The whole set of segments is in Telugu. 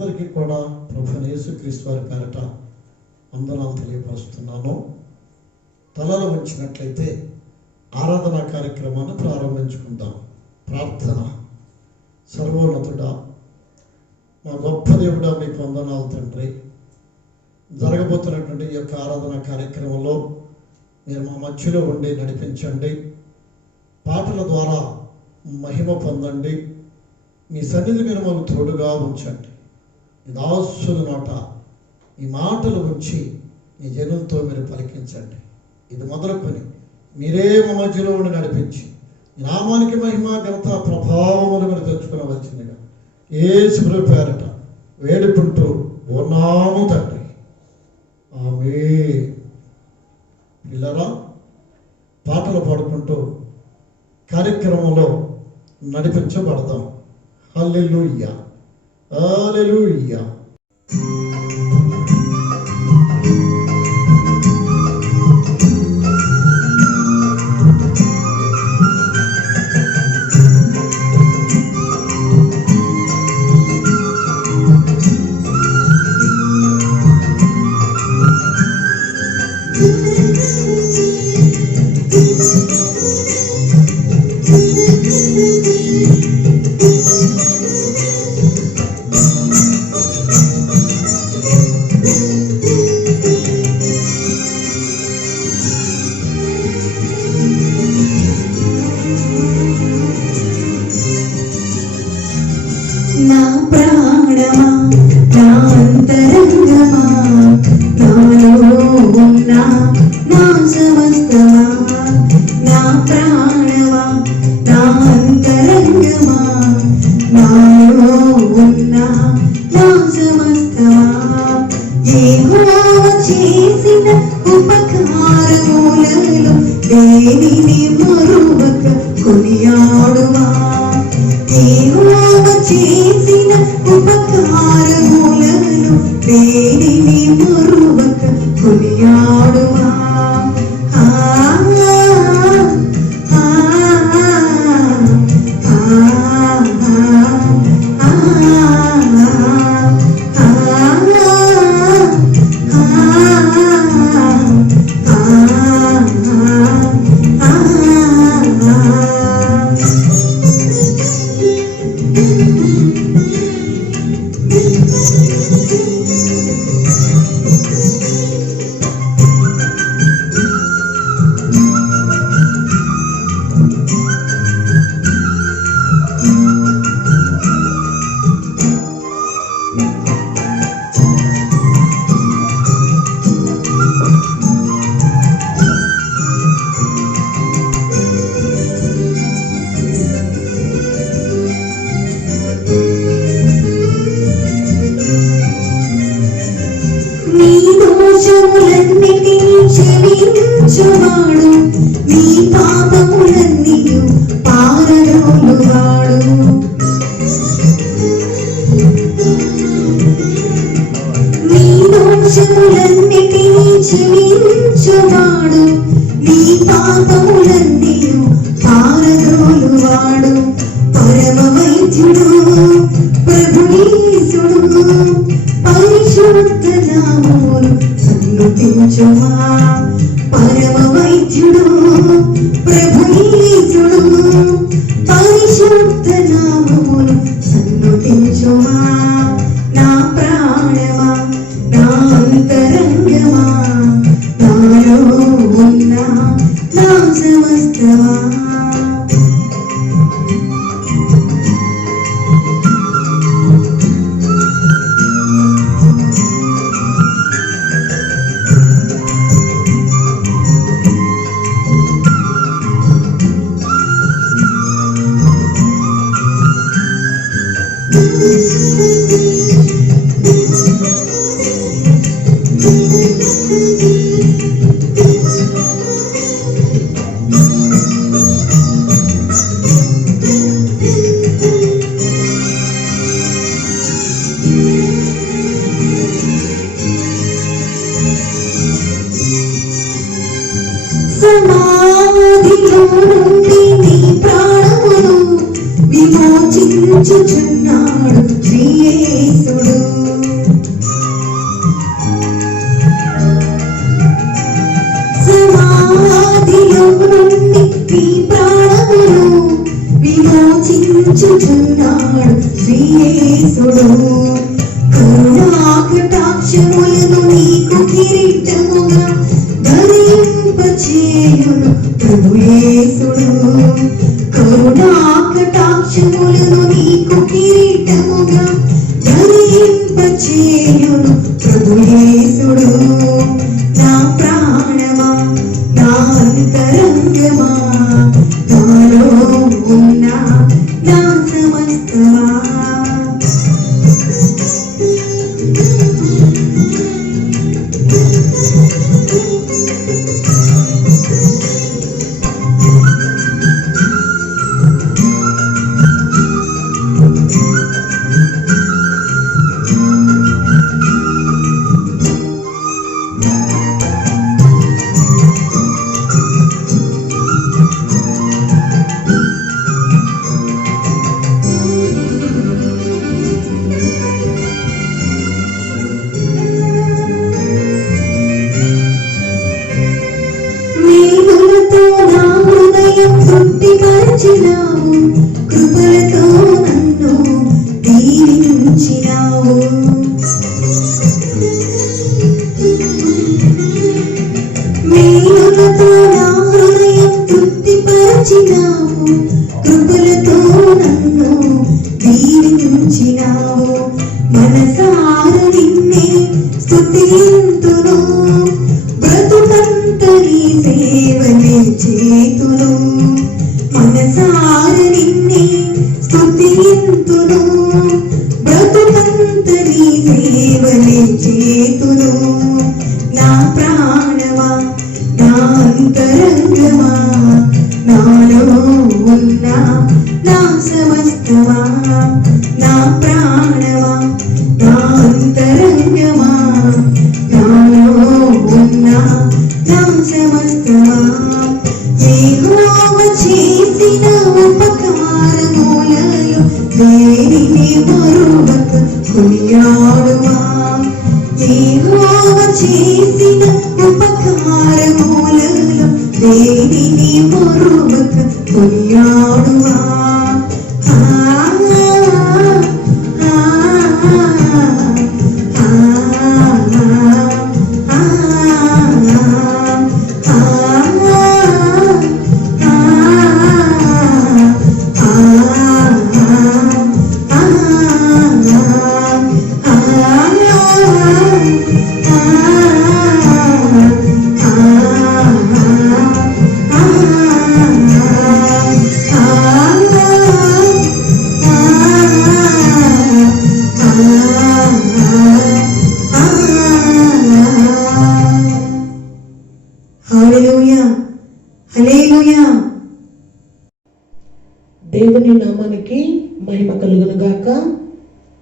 అందరికీ కూడా ప్రభువైన యేసుక్రీస్తు వారి పేరట వందనాలు తెలియపరుస్తున్నాను. తలలో ఉంచినట్లయితే ఆరాధనా కార్యక్రమాన్ని ప్రారంభించుకుందాం. ప్రార్థన. సర్వోన్నతుడా, మా గొప్ప దేవుడా, మీకు వందనాలు తండ్రి. జరగబోతున్నటువంటి ఈ యొక్క ఆరాధనా కార్యక్రమంలో మీరు మా మధ్యలో ఉండి నడిపించండి. పాటల ద్వారా మహిమ పొందండి. మీ సన్నిధి మీరు మాకు తోడుగా ఉంచండి. ఈ దాసుల నోట ఈ మాటలు ఉంచి మీ జనులతో మీరు పలికించండి. ఇది మొదలుకొని మీరే మా మధ్యలో ఉండి నడిపించి నామానికి మహిమ ఘనత ప్రభావములు మీరు తెచ్చుకునవలసిందిగా యేసు పేరట వేడుకుంటూ ఉన్నాము తండ్రి. ఆమేన్. పిల్లరా, పాటలు పాడుకుంటూ కార్యక్రమంలో నడిపించబడదాం. హల్లెలూయా, హల్లెలూయా. నా ప్రాణమా, నా అంతరంగమా, నాలో ఉన్న నా సమస్తమా. నా ప్రాణమా, నా అంతరంగమా, నాలో ఉన్న నా సమస్తమా. యెహోవా చేసిన ఉపకారములలో దేనిని మరువక కొనియాడుమా. యెహోవా చేసిన ఉపకారములను దేనిని మరువక కొనియాడుమా. నీ దోషములన్నిటినీ క్షమించువాడు, నీ పాపములన్నీయు పారద్రోలువాడు. నీ దోషములన్నిటినీ క్షమించువాడు, నీ పాపములన్నీయు పారద్రోలువాడు. పరమ వైద్యుడు ప్రభుయేసుడు, పరిశుద్ధ నామమును సన్నుతించుమా. పరమ వైద్యుడు ప్రభుయేసుడు, పరిశుద్ధ నామమును సన్నుతించుమా. నా ప్రాణమా, నా అంతరంగమా, నాలో ఉన్న నా సమస్తమా. సమాధిలో నుండి నీ ప్రాణమును విమోచించుచున్నాడు శ్రీ యేసుడు. వచ్చుచున్నాడు శ్రీయేసుడు. కరుణాకటాక్షములను నీకు కిరీటముగా ధరింపచేయును ప్రభుయేసుడు. కరుణాకటాక్షములను నీకు కిరీటముగా ధరింపచేయును ప్రభుయేసుడు. నా ప్రాణమా, నా అంతరంగమా, నాలో ఉన్న నా సమస్తమా. మేలులతో నా హృదయం తృప్తిపరచినావు, కృపలతో నన్ను దీవించినావు. మేలులతో నా హృదయం తృప్తిపరచినావు, కృపలతో నన్ను దీవించినావు. మనసార నిన్నే స్తుతింతును, బ్రతుకంత నీ సేవనే చేతును. మనసార నిన్నే స్తుతింతును, బ్రతుకంత నీ సేవనే చేతును. నా ప్రాణమా, నా అంతరంగమా, నాలో ఉన్న నా సమస్తమా. నా ప్రాణమా, నా అంతరంగమా, నాలో ఉన్న నా సమస్తమా. యెహోవా చేసిన ఉపకారములలో దేనిని మరువక కొనియాడుమా. యెహోవా చేసిన ఉపకారములలో దేనిని మరువక కొనియాడుమా. హల్లెలూయా, హల్లెలూయా. దేవుని నామానికి మహిమ కలుగును గాక.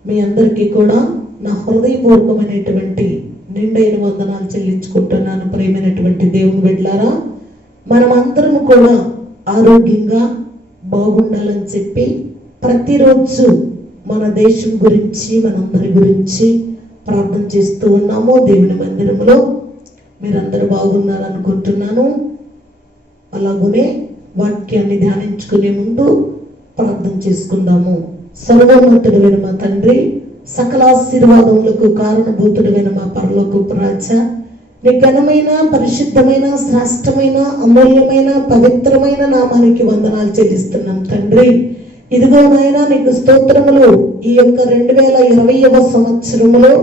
మీ అందరికీ కూడా నా హృదయపూర్వకమైనటువంటి నిండైన వందనాలు చెల్లించుకుంటున్నాను. ప్రియమైనటువంటి దేవుని బిడ్డలారా, మనమందరం కూడా ఆరోగ్యంగా బాగుండాలని చెప్పి ప్రతిరోజు మన దేశం గురించి, మనందరి గురించి ప్రార్థన చేస్తూ ఉన్నాము. దేవుని మందిరంలో మీరందరూ బాగున్నారనుకుంటున్నాను. అలాగనే వాక్యాన్ని ధ్యానించుకునే ముందు ప్రార్థన చేసుకుందాము. సర్వోన్నతుడైన మా తండ్రి, సకల ఆశీర్వాదములకు కారణభూతుడైన మా పరలోకపు రాజా, నీ ఘనమైన, పరిశుద్ధమైన, శ్రేష్టమైన, అమూల్యమైన, పవిత్రమైన నామానికి వందనాలు చెల్లిస్తున్నాం తండ్రి. ఇదిగో నాయనా, నీకు స్తోత్రములు. ఈ యొక్క 2020వ సంవత్సరములో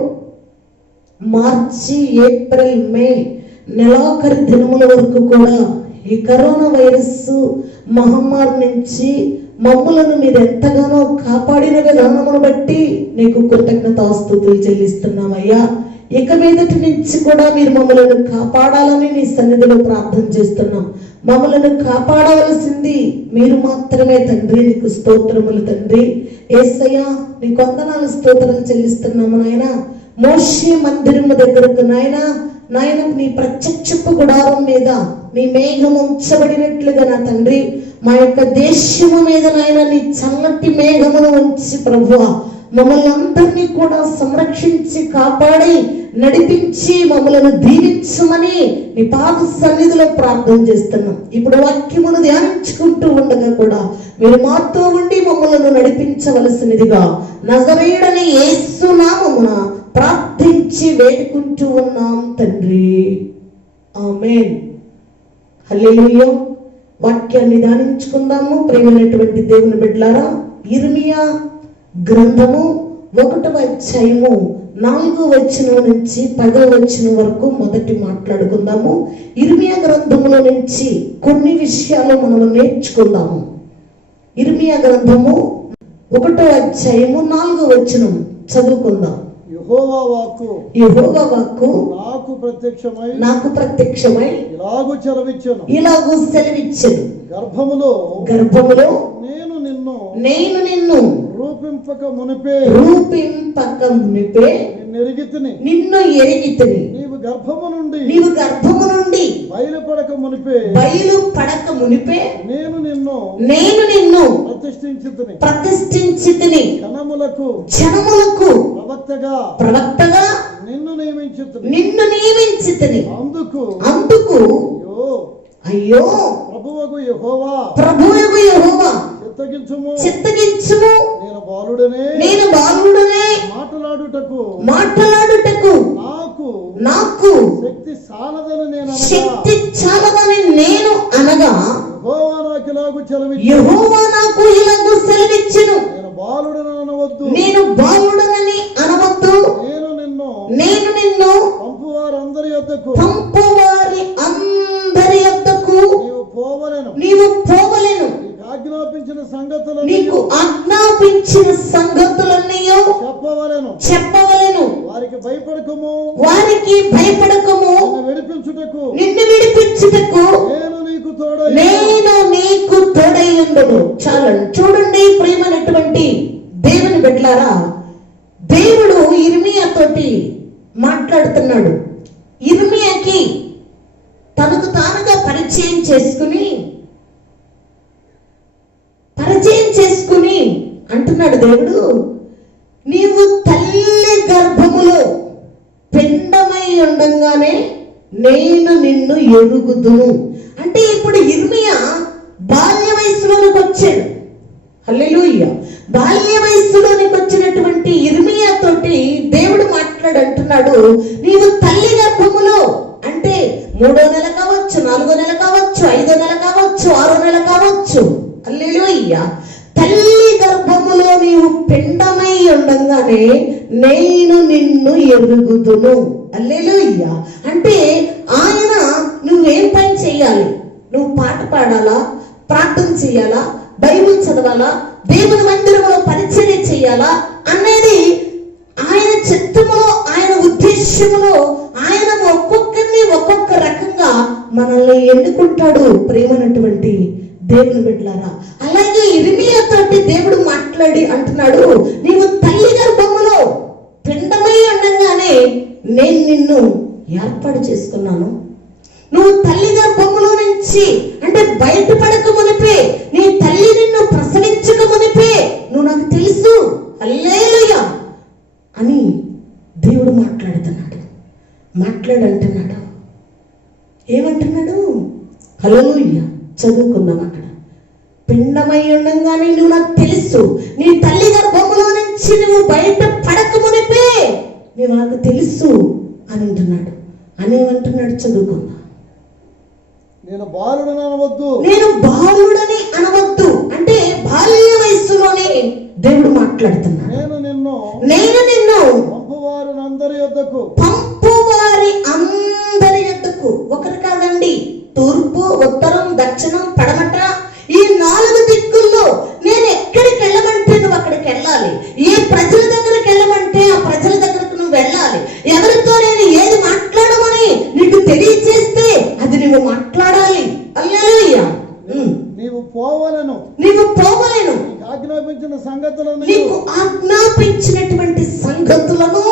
మార్చి, ఏప్రిల్, మే నెలాఖరి దినముల వరకు కూడా ఈ కరోనా వైరస్ మహమ్మారి నుంచి మమ్ములను మీరు ఎంతగానో కాపాడిన విధానమును బట్టి నీకు కృతజ్ఞతాస్తుతులు చెల్లిస్తున్నామయ్యా. ఇక మీదటి నుంచి కూడా మీరు మమ్మలను కాపాడాలని నీ సన్నిధిలో ప్రార్థన చేస్తున్నాం. మమ్మలను కాపాడవలసింది మీరు మాత్రమే తండ్రి. నీకు స్తోత్రములు తండ్రి. యేసయ్యా, నీకు వందనాలు, స్తోత్రాలు చెల్లిస్తున్నాము నాయన. మోషే మందిరము దగ్గరకు నాయన నీ ప్రత్యక్షపు గుడారం మీద నీ మేఘం ఉంచబడినట్లుగా నా తండ్రి, మా యొక్క దేశము మీద నాయన నీ చల్లటి మేఘమును ఉంచి ప్రభువా మమ్మల్ని అందరినీ కూడా సంరక్షించి కాపాడి నడిపించి మమ్మల్ని దీవించమని నీ పాద సన్నిధిలో ప్రార్థన చేస్తున్నాం. ఇప్పుడు వాక్యమును ధ్యానించుకుంటూ ఉండగా కూడా మీరు మాతో ఉండి మమ్మల్ని నడిపించవలసినదిగా నజరేయుడని యేసు నామమున ప్రార్థించి వేడుకుంటూ ఉన్నాం తండ్రి, ఆమేన్. హల్లెలూయా. వాక్యాన్ని ధ్యానించుకుందాము. ప్రియమైనటువంటి దేవుని బిడ్డలారా, ఇర్మియా గ్రంథము 1వ అధ్యాయము 4వ వచనం నుంచి 10వ వచనం వరకు మొదటి మాట్లాడుకుందాము. ఇర్మియా గ్రంథములో నుంచి కొన్ని విషయాలు మనము నేర్చుకుందాము. ఇర్మియా గ్రంథము 1వ అధ్యాయము 4వ వచనం చదువుకుందాం. యెహోవా వాక్కు నాకు ప్రత్యక్షమై ఇలాగు సెలవిచ్చెను. గర్భములో నేను నిన్ను రూపింపక మునిపే నిన్ను ఎరిగితిని. నీవు గర్భము నుండి బయలుపడక మునిపే నేను నిన్ను ప్రతిష్ఠించితిని. జనములకు ప్రవక్తగా నిన్ను నియమించితిని. అందుకు అయ్యో ప్రభువగు యెహోవా చిత్తగించుము. నేను బాలుడనే మాట్లాడుటకు నాకు శక్తి చాలదని నేను అనగా యెహోవా నాకు ఇలాగు సెలవిచ్చెను. నేను బాలుడనని అనవద్దు. నేను నిన్ను పంపువారి అందరి యొద్దకు నీవు పోవలెను. నీకు ఆజ్ఞాపించిన సంగతులన్నీ చెప్పవలెను. వారికి భయపడకము. నిన్ను విడిపించుటకు నేను నీకు తోడై ఉండును. చాలండి. చూడండి ప్రియమైనటువంటి దేవుని బిడ్డలారా, దేవుడు ఇర్మియా తోటి మాట్లాడుతున్నాడు. ఇర్మియాకి తనకు తానుగా పరిచయం చేసుకుని అంటున్నాడు దేవుడు, నీవు తల్లి గర్భములో పిండమై ఉండంగానే నేను నిన్ను ఎరుగుదును. అంటే ఇప్పుడు ఇర్మియా బాల్య వయసులోనికి వచ్చాడు. హల్లెలూయా. బాల్య వయసులోనికి వచ్చినటువంటి ఇర్మియా తోటి దేవుడు మాట్లాడంటున్నాడు, నీవు తల్లి గర్భములో అంటే 3వ నెల కావచ్చు, 4వ నెల కావచ్చు, 5వ నెల కావచ్చు, 6వ నెల కావచ్చు. హల్లెలూయా. తల్లి గర్భములో నీవు పిండమై ఉండంగానే నేను నిన్ను ఎరుగుదును. హల్లెలూయా. అంటే ఆయన నువ్వేం పని చేయాలి? నువ్వు పాట పాడాలా, ప్రార్థన చేయాలా, బైబిల్ చదవాలా, దేవుని మందిరంలో పరిచర్య చేయాలా అనేది ఆయన చిత్తములో, ఆయన ఉద్దేశములో ఆయన ఒక్కొక్కరిని ఒక్కొక్క రకంగా మనల్ని ఎన్నుకుంటాడు. ప్రేమనటువంటి దేవుని బిడ్డలారా, అలాగే ఇర్మియా తోటి దేవుడు మాట్లాడి అంటున్నాడు, నీవు తల్లి గర్భములో పిండమై ఉండగానే నేను నిన్ను ఏర్పాటు చేసుకున్నాను. నువ్వు తల్లి గర్భములో నుంచి అంటే బయటపడక మునిపే, నీ తల్లి నిన్ను ప్రసవించక మునిపే నువ్వు నాకు తెలుసు. హల్లెలూయా అని దేవుడు మాట్లాడంటున్నాడు. ఏమంటున్నాడు? హల్లెలూయా. చదువుకుందాం. అక్కడ పిండమై ఉండగానే నువ్వు నాకు తెలుసు, నీ తల్లి గర్భములో నుంచి నువ్వు బయట పడక మునిపే నువ్వు నాకు తెలుసు అని అంటున్నాడు. అనేమంటున్నాడు? చదువుకుందాం. నేను బాలుడని అనవద్దు. అంటే బాల్య వయస్సులోనే దేవుడు మాట్లాడుతున్నాడు. నేను నిన్ను పంపువారి అందరి యొద్దకు. ఒకరు కాదండి, తూర్పు, ఉత్తరం, దక్షిణం, పడమట ఈ 4 దిక్కుల్లో నేను ఎక్కడికి వెళ్ళమంటే నువ్వు అక్కడికి వెళ్ళాలి. ఏ ప్రజల దగ్గరికి వెళ్ళమంటే ఆ ప్రజల దగ్గరకు నువ్వు వెళ్ళాలి. ఎవరితో నేను ఏది మాట్లాడమని నీకు తెలియచేస్తే అది నువ్వు మాట్లాడాలి. హల్లెలూయా. నీవు పోవలెను. నీకు ఆజ్ఞాపించినటువంటి సంగతులను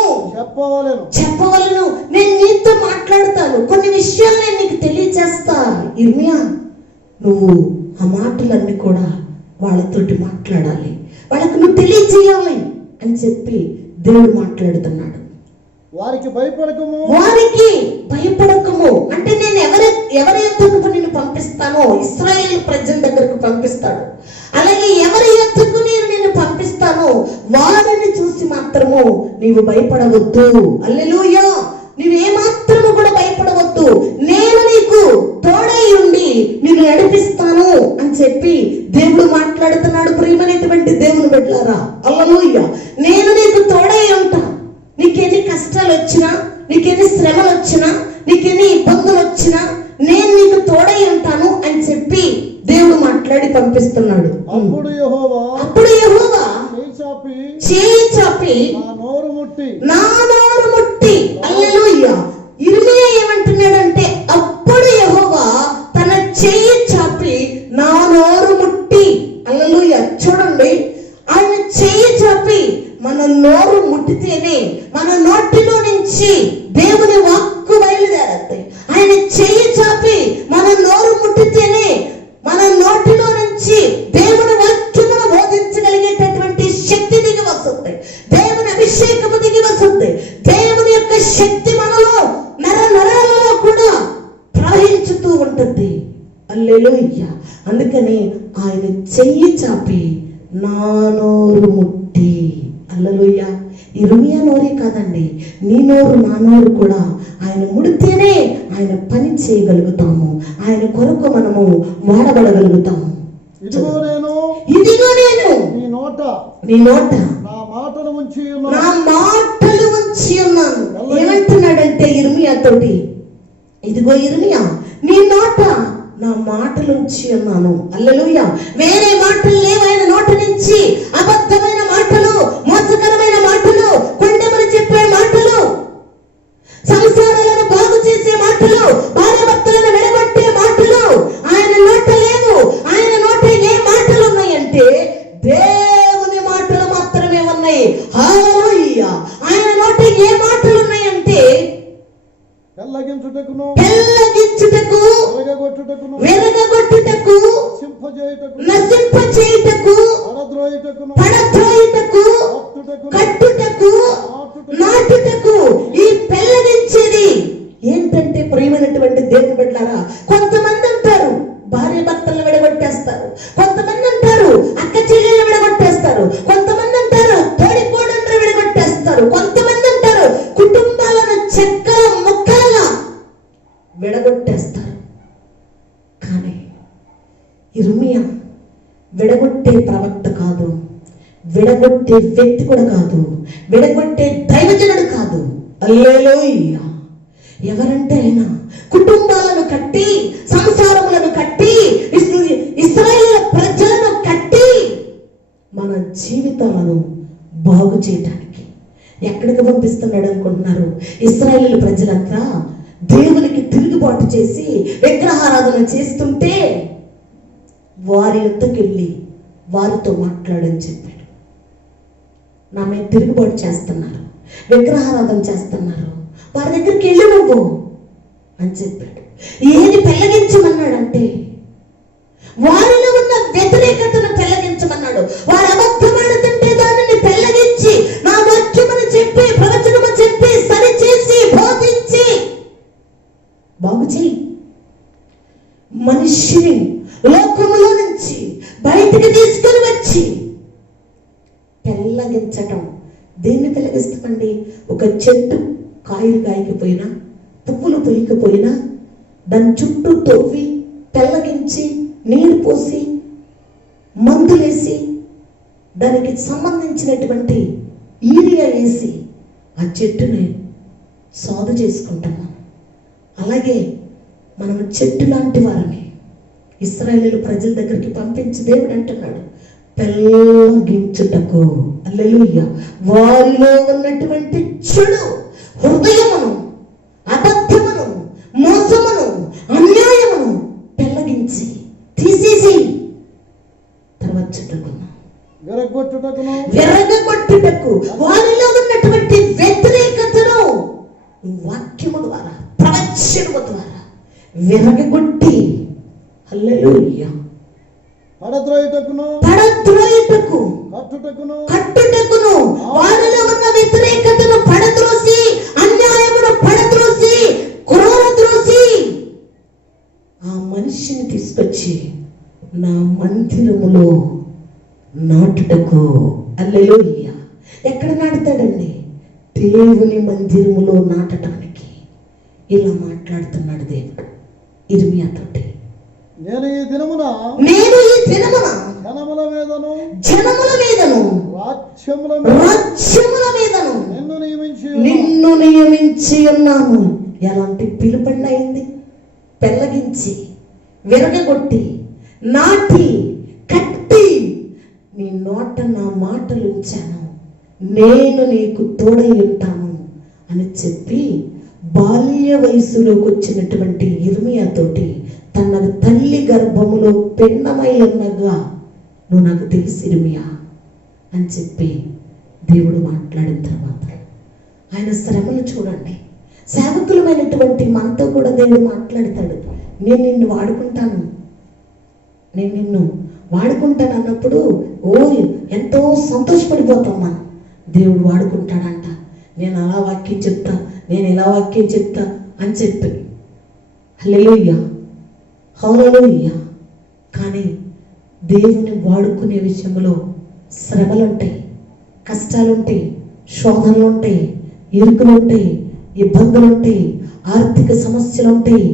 చెప్పవలెను. నేను నీతో మాట్లాడతాను. కొన్ని విషయాలు నేను నీకు తెలియచేస్తా. ఇర్మియా, నువ్వు ఆ మాటలన్నీ కూడా వాళ్ళతోటి మాట్లాడాలి. వాళ్ళకు నువ్వు తెలియచేయాలి. అని చెప్పి దేవుడు మాట్లాడుతున్నాడు. వారికి భయపడకము, వారికి భయపడకము అంటే నేను ఎవరి యొద్దకు నిన్ను పంపిస్తానో ఇశ్రాయేలు ప్రజల దగ్గరకు పంపిస్తాడు. అలాగే ఎవరి యొద్దకు నేను నిన్ను పంపిస్తానో వారిని చూసి మాత్రము నీవు భయపడవద్దు. హల్లెలూయా. నీవేమాత్రము కూడా భయపడవద్దు, నేను నీకు తోడై ఉండి నిన్ను నడిపిస్తాను అని చెప్పి దేవుడు మాట్లాడుతున్నాడు. ప్రియమైనటువంటి దేవుని బిడ్డలారా, హల్లెలూయా. నేను నీకు తోడై ఉంటా. నీకెన్ని కష్టాలు వచ్చినా, నీకెన్ని శ్రమలు వచ్చినా, నీకెన్ని ఇబ్బందులు వచ్చినా నేను నీకు తోడై ఉంటాను అని చెప్పి దేవుడు మాట్లాడి పంపిస్తున్నాడు. అప్పుడు యెహోవా చేయి చాపి నా నోరు ముట్టి హల్లెలూయా. ఇర్మియా ఏమంటున్నాడంటే అప్పుడు యెహోవా తన చేయి చాపి నా నోరు ముట్టి హల్లెలూయా. చూడండి, ఆయన చేయి చాపి మన నోరు ముట్టితేనే మన నోటిలో నుంచి దేవుని వాక్కు బయలుదేరద్ది. ఆయన చెయ్యి చాపి మన నోరు ముట్టితేనే మన నోటిలో నుంచి దేవుని వాక్యమును బోధించగలిగేటటువంటి శక్తి దిగి వస్తుంది. దేవుని అభిషేకము దిగి వస్తుంది. దేవుని యొక్క శక్తి మనలో నరాలలో కూడా ప్రవహించుతూ ఉంటుంది. హల్లెలూయా. అందుకని ఆయన చెయ్యి చాపి నా నోరు ముట్టి హల్లెలూయా. ఇర్మియా నోరే కాదండి, నీ నోరు నా నోరు కూడా ఆయన ముడితేనే ఆయన పని చేయగలుగుతాము. ఆయన కొరకు మనము వాడబడగలుగుతాము. ఇదిగో నేను నీ నోట నా మాటలు ఉంచి ఉన్నాను. ఏమంటున్నాడంటే ఇర్మియా తోటి, ఇదిగో ఇర్మియా నీ నోట నా మాటలు ఉంచి ఉన్నాను. హల్లెలూయా. వేరే మాటలు లేవు ఆయన నోటి నుంచి. అబద్ధమైన మాటలు, మోసకరమైన మాటలు, కొండెమని చెప్పే మాటలు, సంసారాలను బాగు చేసే మాటలు, భార్య భర్తలను విడగొట్టే మాటలు ఆయన నోట లేవు. ఆయన నోట ఏ మాటలు ఉన్నాయంటే దేవుని మాటలు మాత్రమే ఉన్నాయి. హల్లెలూయా. ఆయన నోట ఏ మాటలు ఉన్నాయంటే పెళ్ళగించుటకును, వెరగగొట్టుటకు, నశింపచేయుటకు, పడద్రోయుటకు, కట్టుటకు, నాటుటకు. ఈ పెళ్ళగించేది ఏంటంటే ప్రియమైనటువంటి దేవుని బిడ్డలారా, కొంతమంది అంటారు భార్య భర్తలను విడగొట్టేస్తారు, కొంతమంది అంటారు అక్క చెల్లెలను విడగొట్టేస్తారు, కొంతమంది అంటారు తోడి కోడలను విడగొట్టేస్తారు, కొంతమంది అంటారు కుటుంబాలను చెక్కల ముక్కలుగా విడగొట్టేస్తారు. కానీ ఇర్మియా విడగొట్టే ప్రవక్త కాదు, విడగొట్టే వ్యక్తి కూడా కాదు, విడగొట్టే దైవజనుడు కాదు. హల్లెలూయా. ఎవరంటే ఆయన కుటుంబాలను కట్టి, సంసారములను కట్టి, ఇశ్రాయేలు ప్రజలను కట్టి మన జీవితాలను బాగు చేయడానికి ఎక్కడికి పంపిస్తున్నాడు అనుకుంటున్నారు? ఇశ్రాయేలు ప్రజలంతా దేవునికి తిరుగుబాటు చేసి విగ్రహారాధన చేస్తుంటే వారి యొద్దకెళ్ళి వారితో మాట్లాడని చెప్పాడు. నా మీద తిరుగుబాటు చేస్తున్నారు, విగ్రహారాధన చేస్తున్నారు, వారి దగ్గరికి వెళ్ళి నువ్వు అని చెప్పాడు. ఏది పెళ్ళగించమన్నాడంటే వారిలో ఉన్న వ్యతిరేకతను పెళ్ళగించమన్నాడు. వారు అబద్ధమాడుతుంటే దానిని పెళ్ళగించి నా వాక్యమని చెప్పి, ప్రవచనము చెప్పి, సరిచేసి, బోధించి బాగు చేయి. మనిషిని లోకములో నుంచి బయటికి తీసుకుని వచ్చి పెళ్ళగించటం. దేన్ని పెళ్ళగిస్తామండి? ఒక చెట్టు కాయలు కాయకపోయినా, పువ్వులు పొయ్యకపోయినా దాని చుట్టూ తవ్వి పెళ్ళగించి నీరు పోసి మందులేసి దానికి సంబంధించినటువంటి యూరియా వేసి ఆ చెట్టుని సాగు చేసుకుంటున్నాం. అలాగే మనం చెట్టు లాంటి వారిని ఇశ్రాయేలు ప్రజల దగ్గరికి పంపించి దేవుడు అంటున్నాడు పెళ్ళగించుటకు. హల్లెలూయా. వారిలో ఉన్నటువంటి చెడు హృదయమును, అబద్ధమును, మోసమును, అన్యాయమును పెళ్ళగించి తీసేసి తర్వాత విరగొట్టుటకు వారిలో ఉన్నటువంటి వ్యతిరేకతను వాక్యము ద్వారా, ప్రవచనము ద్వారా విరగొట్టి హల్లెలూయా పడద్రోయుటకు కట్టుటకును వారిలో ఉన్న వ్యతిరేకతను పడద్రోసి, అన్యాయమును పడద్రోసి, క్రూరద్రోసి ఆ మనిషిని తీసుకొచ్చి నా మందిరములో నాటుటకు. హల్లెలూయా. ఎక్కడ నాటుతాడండి? దేవుని మందిరములో నాటడానికి. ఇలా మాట్లాడుతున్నాడు దేవుడు ఇర్మియాతోటి. నేను ఈ దినమున జనముల మీదను రాజ్యముల మీదను నిన్ను నియమించి ఉన్నాను. ఎలాంటి పిలుపండి అయింది? పెళ్ళగించి, విరగగొట్టి, నాటి, కట్టి నీ నోట నా మాటలు ఉంచాను, నేను నీకు తోడై ఉంటాను అని చెప్పి బాల్య వయసులోకి వచ్చినటువంటి ఇర్మియాతోటి తన తల్లి గర్భములో పిండమై ఉన్నగా నువ్వు నాకు తెలుసు ఇర్మియా అని చెప్పి దేవుడు మాట్లాడిన తర్వాత ఆయన శ్రమలు చూడండి. సేవకులమైనటువంటి మనతో కూడా దేవుడు మాట్లాడతాడు. నేను నిన్ను వాడుకుంటాను అన్నప్పుడు ఎంతో సంతోషపడిపోతాం మనం. దేవుడు వాడుకుంటాడంట. నేను అలా వాక్యం చెప్తా, నేను ఇలా వాక్యం చెప్తా అని చెప్పి. హల్లెలూయా, హల్లెలూయా. కానీ దేవుని వాడుకునే విషయంలో శ్రమలుంటాయి, కష్టాలుంటాయి, శోధనలుంటాయి, ఇరుకులుంటాయి, ఇబ్బందులుంటాయి, ఆర్థిక సమస్యలుంటాయి.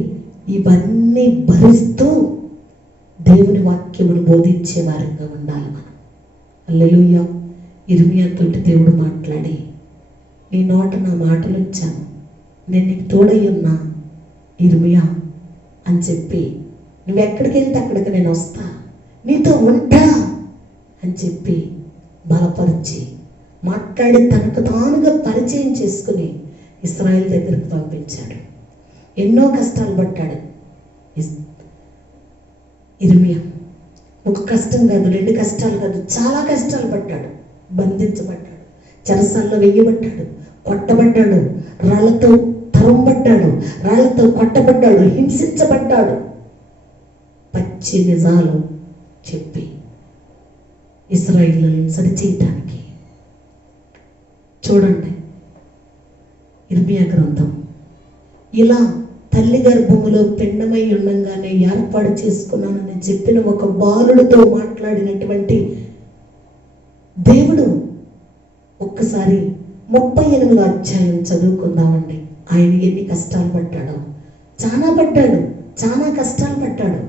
ఇవన్నీ భరిస్తూ దేవుని వాక్యమును బోధించే వారంగా ఉండాలి మనం. హల్లెలూయా. ఇర్మియాతోటి దేవుడు మాట్లాడి, నీ నోట నా మాటలు ఇచ్చాను, నేను నీకు తోడై ఉన్నా ఇర్మియా అని చెప్పి, నువ్వు ఎక్కడికి వెళ్తే అక్కడికి నేను వస్తా, నీతో ఉంటా అని చెప్పి బలపరిచి మాట్లాడి తనకు తానుగా పరిచయం చేసుకుని ఇశ్రాయేలు దగ్గరికి పంపించాడు. ఎన్నో కష్టాలు పడ్డాడు ఇర్మియా. ఒక కష్టం కాదు, 2 కష్టాలు కాదు, చాలా కష్టాలు పడ్డాడు. బంధించబడ్డాడు, చెరసాల్లో వెయ్యబడ్డాడు, కొట్టబడ్డాడు, రాళ్లతో తరంబడ్డాడు, రాళ్లతో కొట్టబడ్డాడు, హింసించబడ్డాడు. పచ్చి నిజాలు చెప్పి ఇశ్రాయేలును సరిచేయటానికి. చూడండి ఇర్మియా గ్రంథం. ఇలా తల్లి గర్భములో పిండమై ఉండంగానే ఏర్పాటు చేసుకున్నానని చెప్పిన ఒక బాలుడితో మాట్లాడినటువంటి దేవుడు. ఒక్కసారి 38వ అధ్యాయం చదువుకుందామండి. ఆయన ఎన్ని కష్టాలు పడ్డాడో. చాలా కష్టాలు పడ్డాడు.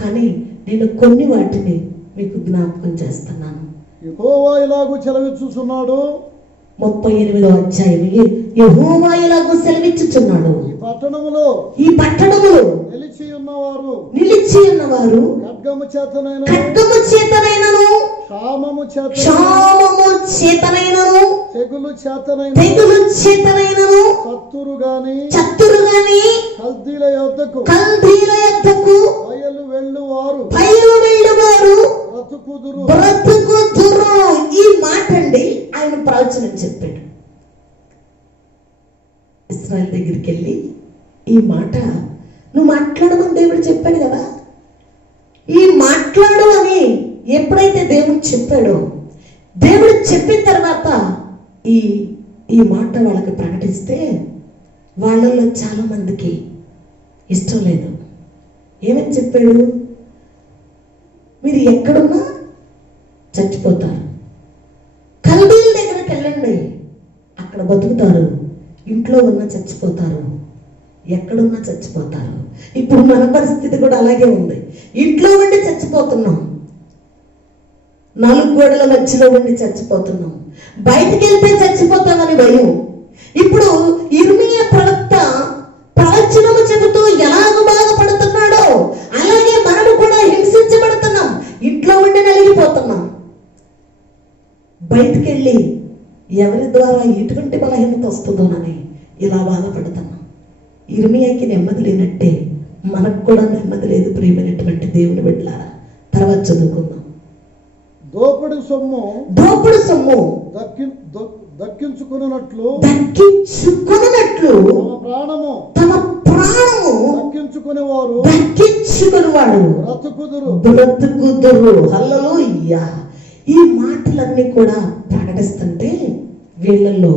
కానీ నేను కొన్ని వాటిని మీకు జ్ఞాపకం చేస్తున్నాను. యెహోవా ఇలాగు సెలవిచ్చుచున్నాడు. 38వ అధ్యాయం. యెహోవా ఇలాగు సెలవిచ్చుచున్నాడు. ఈ పట్టణములో నిలిచి ఉన్నవారు ఖడ్గము చేతనైనను క్షామము చేతనైనను తెగులు చేతనైనను చత్తురు గాని కల్దీల యొద్దకు బయలు వెళ్ళువారు బ్రతుకుదురు. ఈ మాట అండి ఆయన ప్రవచనం చెప్పాడు. ఇశ్రాయేలు దగ్గరికి వెళ్ళి ఈ మాట నువ్వు మాట్లాడమని దేవుడు చెప్పాడు కదా. ఈ మాట్లాడు అని ఎప్పుడైతే దేవుడు చెప్పాడో, దేవుడు చెప్పిన తర్వాత ఈ మాట వాళ్ళకి ప్రకటిస్తే వాళ్ళలో చాలా మందికి ఇష్టం లేదు. ఏమని చెప్పాడు? మీరు ఎక్కడున్నా చచ్చిపోతారు, కల్దీల దగ్గరికి వెళ్ళండి, అక్కడ బతుకుతారు, ఇంట్లో ఉన్న చచ్చిపోతారు, ఎక్కడున్నా చచ్చిపోతారు. ఇప్పుడు మన పరిస్థితి కూడా అలాగే ఉంది. ఇంట్లో ఉండి చచ్చిపోతున్నాం, 4 గోడల మధ్యలో ఉండి చచ్చిపోతున్నాం, బయటికి వెళ్తే చచ్చిపోతామని భయం. ఇప్పుడు ఇర్మియా ప్రవక్త ప్రవచనము చెబుతూ ఎలాగో బాధపడుతున్నాడో అలాగే మనము కూడా హింసించబడుతున్నాం, ఇంట్లో ఉండి నలిగిపోతున్నాం, బయటికి వెళ్ళి ఎవరి ద్వారా ఎటువంటి బలహీనత వస్తుందోనని ఇలా బాధపడుతున్నాం. ఇర్మియాకి నెమ్మది లేనట్టే మనకు కూడా నెమ్మది లేదు. ప్రియమైనటువంటి దేవుని బిడ్డలారా, తర్వాత చదువుకుందాం. దోపుడు సొమ్ము దక్కించుకున్నట్లు తమ ప్రాణము దక్కించుకునేవాడు బ్రతుకుదురు. హల్లెలూయా. ఈ మాటలన్నీ కూడా ప్రకటిస్తుంటే వీళ్ళల్లో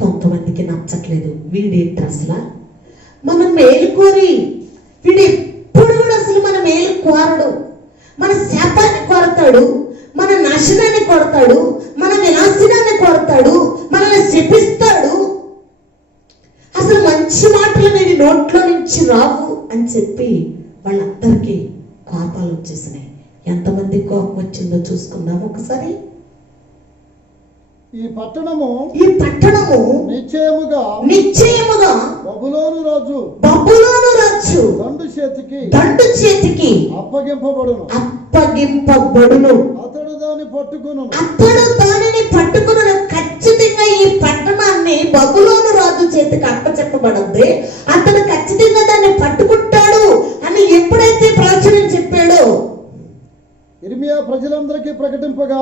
కొంతమందికి నచ్చట్లేదు. వీడేంటి అసలు మన మేలు కోరి, వీడు ఎప్పుడు కూడా అసలు మన మేలు కోరడు, మన శాపాన్ని కోరతాడు, మన నాశనాన్ని కోరతాడు, మన వినాశనాన్ని కోరతాడు, మనల్ని శపిస్తాడు. అసలు మంచి మాటలు వీడి నోట్లో నుంచి రావు అని చెప్పి వాళ్ళందరికీ కోపాలు వచ్చేసినాయి. ఎంతమంది కోపం వచ్చిందో చూసుకుందాం ఒకసారి. ఈ పట్టణము నిశ్చయముగా బబులోను రాజు దండు చేతికి అప్పగింపబడును. అతడు దానిని పట్టుకును. ఖచ్చితంగా ఈ పట్టణాన్ని బబులోను రాజు చేతికి అప్పచెప్పబడింది. అతడు ఖచ్చితంగా దాన్ని పట్టుకుంటాడు అని ఎప్పుడైతే ప్రవచనం చెప్పాడో, ఇర్మియా ప్రజలందరికీ ప్రకటింపగా,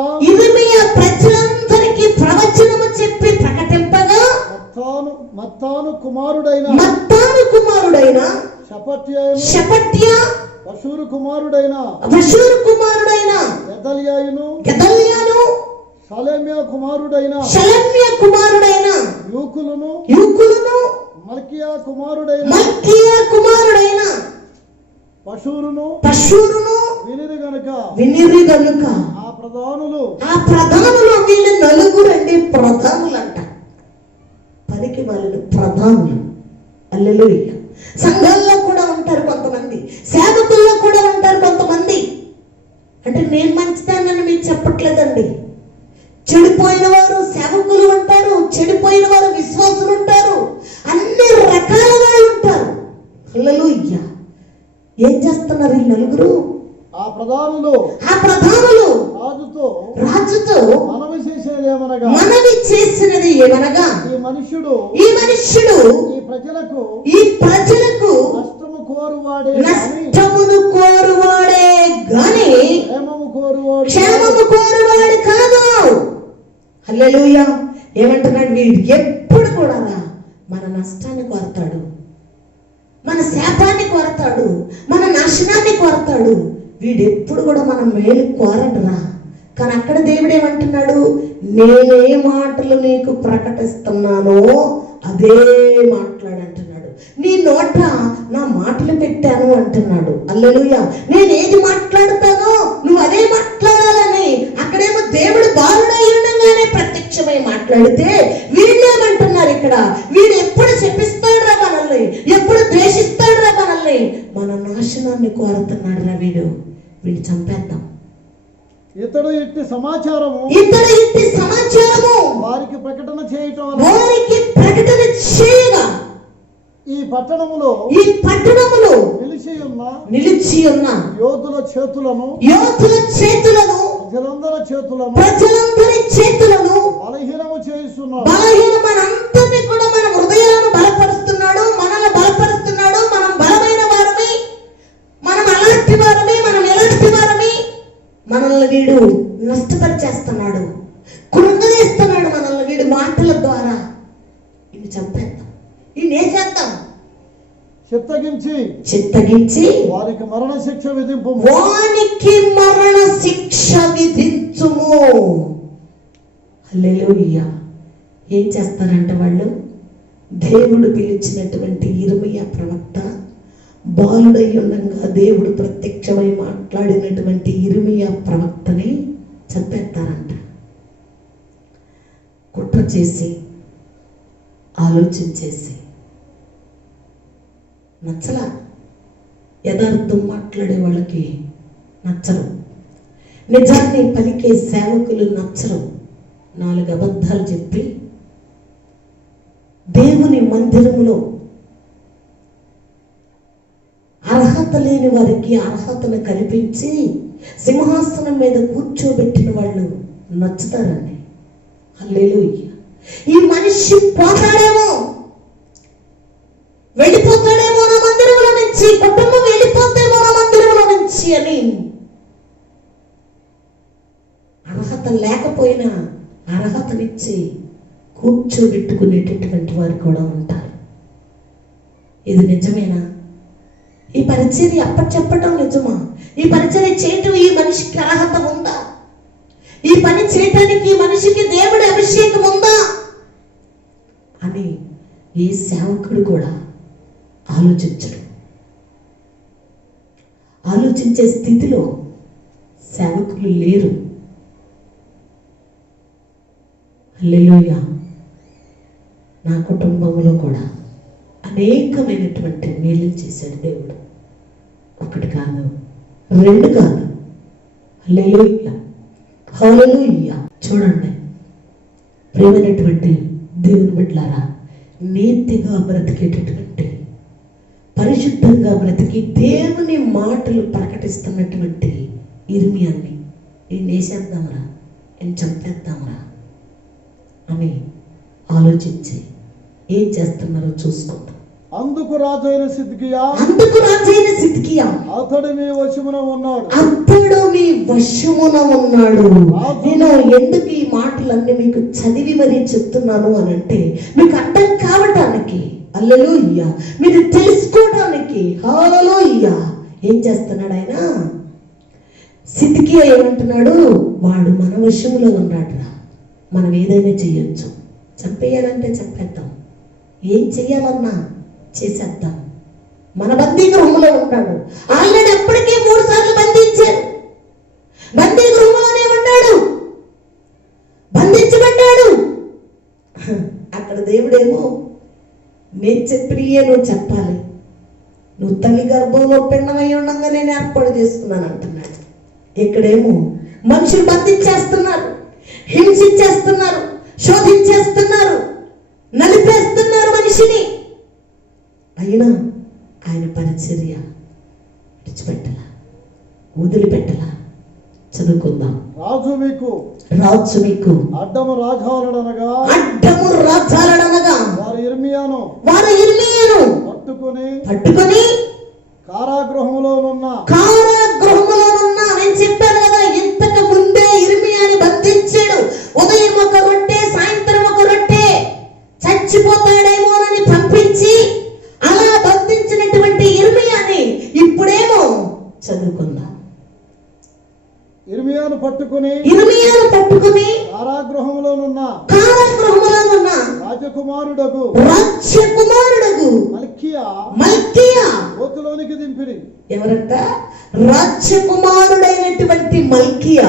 ప్రవచనము చెప్పి ప్రకటింపగా, మత్తాను కుమారుడైన షపట్య, పషూరు కుమారుడైన గెదల్యాను, షలేమ్యా కుమారుడైన యూకులును, మల్కియా కుమారుడైన పషూరును వినిరి గనుక ఆ ప్రధానులు వీళ్ళు నలుగురండి ప్రధానులంట. పనికి వాళ్ళు ప్రధానులు. హల్లెలూయా. సంఘాల్లో కూడా ఉంటారు కొంతమంది, సేవకుల్లో కూడా ఉంటారు కొంతమంది. అంటే నేను మంచిదాన్ని మీకు చెప్పట్లేదండి. చెడిపోయిన వారు సేవకులు ఉంటారు, చెడిపోయిన వారు విశ్వాసులు ఉంటారు, అన్ని రకాల వాళ్ళు ఉంటారు. హల్లెలూయా. ఏం చేస్తున్నారు ఈ నలుగురు? ఆ ప్రధానులు రాజుతో మనవి చేసినది ఏమనగా, ఈ మనుష్యుడు ఈ ప్రజలకు నష్టమును కోరువాడే గాని క్షేమము కోరువాడు కాదు. హల్లెలూయా. ఏమంటున్నాడు? వీడు ఎప్పుడు కూడా మన నష్టాన్ని కోరతాడు, మన శాపాన్ని కోరతాడు, మన నాశనాన్ని కోరతాడు. వీడెప్పుడు కూడా మన మేలు కోరడురా. కానీ అక్కడ దేవుడు ఏమంటున్నాడు? నేనే మాటలు నీకు ప్రకటిస్తున్నానో అదే మాట్లాడంటున్నాడు. నీ నోట నా మాటలు పెట్టాను అంటున్నాడు. హల్లెలూయా. నేనేది మాట్లాడతానో నువ్వు అదే మాట్లాడాలని అక్కడేమో దేవుడు బాలుడై ఉండగానే ప్రత్యక్షమై మాట్లాడితే, వీళ్ళేమంటున్నారు ఇక్కడ? వీడు ఎప్పుడు శపిస్తాడురా మనల్ని, ఎప్పుడు ద్వేషిస్తాడురా మనల్ని, మన నాశనాన్ని కోరుతున్నాడు రా వీడు చంపేద్దాం. ఇతడు ఇట్టి సమాచారము వారికి ప్రకటన చేయగా ఈ పట్టణములో నిలిచి ఉన్న యోధుల చేతులను ప్రజలందరి చేతులను బలహీనము చేస్తున్నాడు. మనందరినీ కూడా మన హృదయాలను బలపరుస్తున్నాడు, మనల్ని బలపరుస్తున్నాడు. మనం బలమైన వారమే, మనం అలాంటి వారమే, మనం ఎలాంటి వారమే. మనల్ని వీడు నష్టపరిచేస్తున్నాడు, కృంగదీస్తున్నాడు మనల్ని వీడు మాటల ద్వారా. ఇవి చంపేద్దాం, ఇవి ఏం చేద్దాం? చిత్తగించి వారికి మరణ శిక్ష విధించుము. హల్లెలూయా. ఏం చేస్తారంట వాళ్ళు? దేవుడు పిలిచినటువంటి ఇర్మియా ప్రవక్త బాలుడై ఉండగా దేవుడు ప్రత్యక్షమై మాట్లాడినటువంటి ఇర్మియా ప్రవక్తని చంపేస్తారంట. కుట్ర చేసి, ఆలోచన చేసి. నచ్చలా. యథార్థం మాట్లాడే వాళ్ళకి నచ్చరు, నిజాన్ని పలికే సేవకులు నచ్చరు. 4 అబద్ధాలు చెప్పి దేవుని మందిరంలో అర్హత లేని వారికి అర్హతను కల్పించి సింహాసనం మీద కూర్చోబెట్టిన వాళ్ళు నచ్చుతారండి. హల్లెలూయా. ఈ మనిషి పోతాడేమో, వెళ్ళిపోతాడేమో నా మందిరంలో నుంచి, కుటుంబం వెళ్ళిపోతేమో నా మందిరంలో నుంచి అని అర్హత లేకపోయినా అర్హతనిచ్చి కూర్చోబెట్టుకునేటటువంటి వారు కూడా ఉంటారు. ఇది నిజమేనా? ఈ పరిచర్య అప్పచెప్పటం నిజమా? ఈ పరిచర్య చేయటం ఈ మనిషికి అర్హత ఉందా? ఈ పని చేయటానికి మనిషికి దేవుడి అభిషేకం ఉందా అని ఏ సేవకుడు కూడా ఆలోచించడు. ఆలోచించే స్థితిలో సేవకులు లేరు. హల్లెలూయా. నా కుటుంబంలో కూడా అనేకమైనటువంటి మేలు చేశాడు దేవుడు. ఒకటి కాదు, రెండు కాదు. హల్లెలూయా, హల్లెలూయా. చూడండి ప్రియమైనటువంటి దేవుని బిడ్డలారా, నీతిగా బ్రతికేటటువంటి, పరిశుద్ధంగా బ్రతికి దేవుని మాటలు ప్రకటిస్తున్నటువంటి ఇర్మియాని ఈయన వేసేద్దామరా, ఈయన చంపేద్దామరా అని ఆలోచించి ఏం చేస్తున్నారో చూసుకుందాం. అందుకు రాజైన సిద్కియా అతడు మీ వశమున ఉన్నాడు. నేను ఎందుకు ఈ మాటలన్నీ మీకు చదివి మరీ చెప్తున్నాను అని అంటే, మీకు అర్థం కావటానికి, హల్లెలూయా, మీరు తెలుసుకోవడానికి. హల్లెలూయా. ఏం చేస్తున్నాడు ఆయన? సిద్కియా ఏమంటున్నాడు? వాడు మన వశములో ఉన్నాడురా, మనం ఏదైనా చెయ్యొచ్చు. చంపేయాలంటే చంపేద్దాం, ఏం చెయ్యాలన్నా చేసేద్దాం. మన బందీ గృహంలో ఉంటాడు. ఆల్రెడీ ఎప్పటికీ 3 సార్లు బంధించారు. బందీ గృహంలోనే ఉన్నాడు, బంధించబడ్డాడు. అక్కడ దేవుడేమో నేను చెప్పినయే నువ్వు చెప్పాలి, నువ్వు తల్లి గర్భంలో పిండమై ఉండగా నేను ఏర్పాటు చేసుకున్నాను అంటున్నాడు. ఇక్కడేమో మనుషులు బంధించేస్తున్నారు, హింసించేస్తున్నారు, శోధించేస్తున్నారు, నలిపేస్తున్నారు మనిషిని. అయినా ఆయన పరిచర్య విడిచిపెట్టలా, వదిలిపెట్టలా. చదువుకుందాం. రాజు మీకు అడ్డము రాజాలనగా వారు ఇర్మియాను పట్టుకొని కారాగృహములోనున్న నేను చెప్పాను కదా, ఇంతకు ముందే ఇర్మియాని బంధించాడు. ఉదయం ఒక రొట్టె, సాయంత్రం ఒక రొట్టె, చచ్చిపోతాడేమోనని పంపించి అలా బంధించినటువంటి ఇర్మియాని ఇప్పుడేమో చదువుకుందాం. ఇర్మియాను పట్టుకుని కారాగృహములోనున్న రాజకుమారుడగు మల్కియా గోతులోనికి దింపిరి. ఎవరంట? రాజ్యకుమారుడైనటువంటి మల్కియా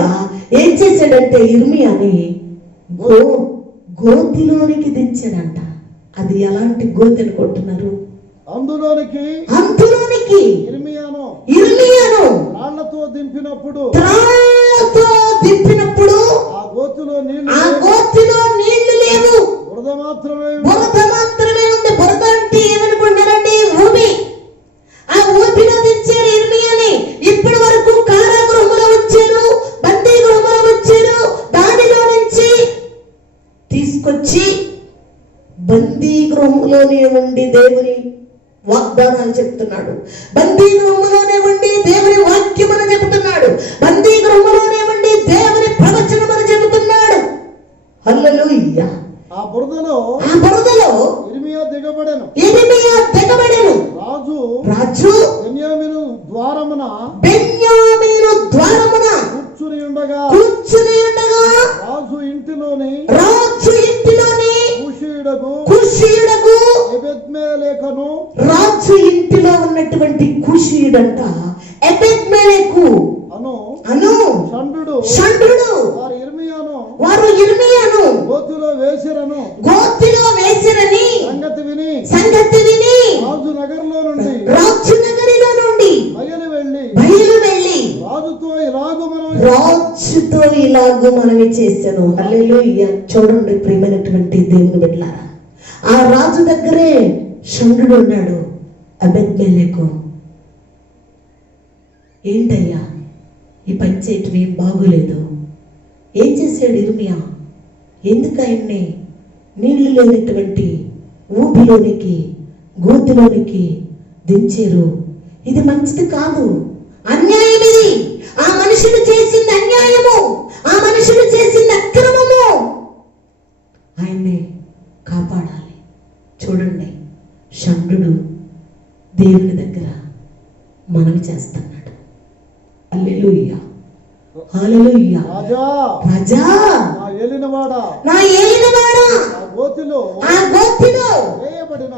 ఏం చేశాడంటే ఇర్మియాని గోతిలోనికి దించాడంట. అది ఎలాంటి గోతి అనుకుంటున్నారు? అందులోనికి ఇర్మియాను రాళ్లతో దింపినప్పుడు ఆ గోతులో నీళ్లు లేవు, బురద మాత్రమే ఉంది. బురద అంటే ఏమనుకుంటారండి? ఊబి. ఆ ఊబిలో దించారు ఇర్మియాని. ఇప్పటి వరకు కారాగృహంలో వచ్చారు, బందీ గృహంలో వచ్చారు. దానిలో నుంచి తీసుకొచ్చి బందీ గృహంలోనే ఉండి దేవుని వాగ్దానాలు చెప్తున్నాడు. బందీ గృహంలోనే ఉండి దేవుని వాక్యం అని చెబుతున్నాడు. బందీ గృహంలోనే ఉండి దేవుని ప్రవచనం అని చెబుతున్నాడు. హల్లెలూయా. ఆ బురదలో ఇర్మియా దిగబడెను. రాజు బెన్యామీను ద్వారమున కూర్చుని ఉండగా రాజు ఇంటిలోని కుషీయుడగు ఎబెద్మెలెకును, రాజు ఇంటిలో ఉన్నటువంటి కుషీయుడంట ఎబెద్మెలెకు అను షండ్రుడు వారు ఇర్మియాను గోతిలో వేసిరని సంగతి విని రాజు నగరిలో నుండి బయలు వెళ్ళి రాజుతో ఇలాగు మనవి చేశాను. హల్లెలూయా. చూడండి ప్రియమైనటువంటి దేవుని బిడ్డలారా, ఆ రాజు దగ్గరే షండ్రుడు ఉన్నాడు, అబెద్మెలెకు. ఏంటయ్యా ఈ పని చేయటం ఏం బాగోలేదు. ఏం చేశాడు ఇర్మియా? ఎందుకు ఆయన్ని నీళ్లు లేనటువంటి ఊబిలోనికి, గోతిలోనికి దించారు? ఇది మంచిది కాదు, అన్యాయం. ఇది ఆ మనుషులు చేసింది అన్యాయము, ఆ మనుషులు చేసింది అక్రమము. ఆయన్ని కాపాడాలి. చూడండి, షండ్రుడు దేవుని దగ్గర మనవి చేస్తున్నాడు. హల్లెలూయా. హల్లెలూయా. రాజా రాజా నా ఏలినవాడా నా ఏలినవాడా ఆ గోతిలో వేయబడిన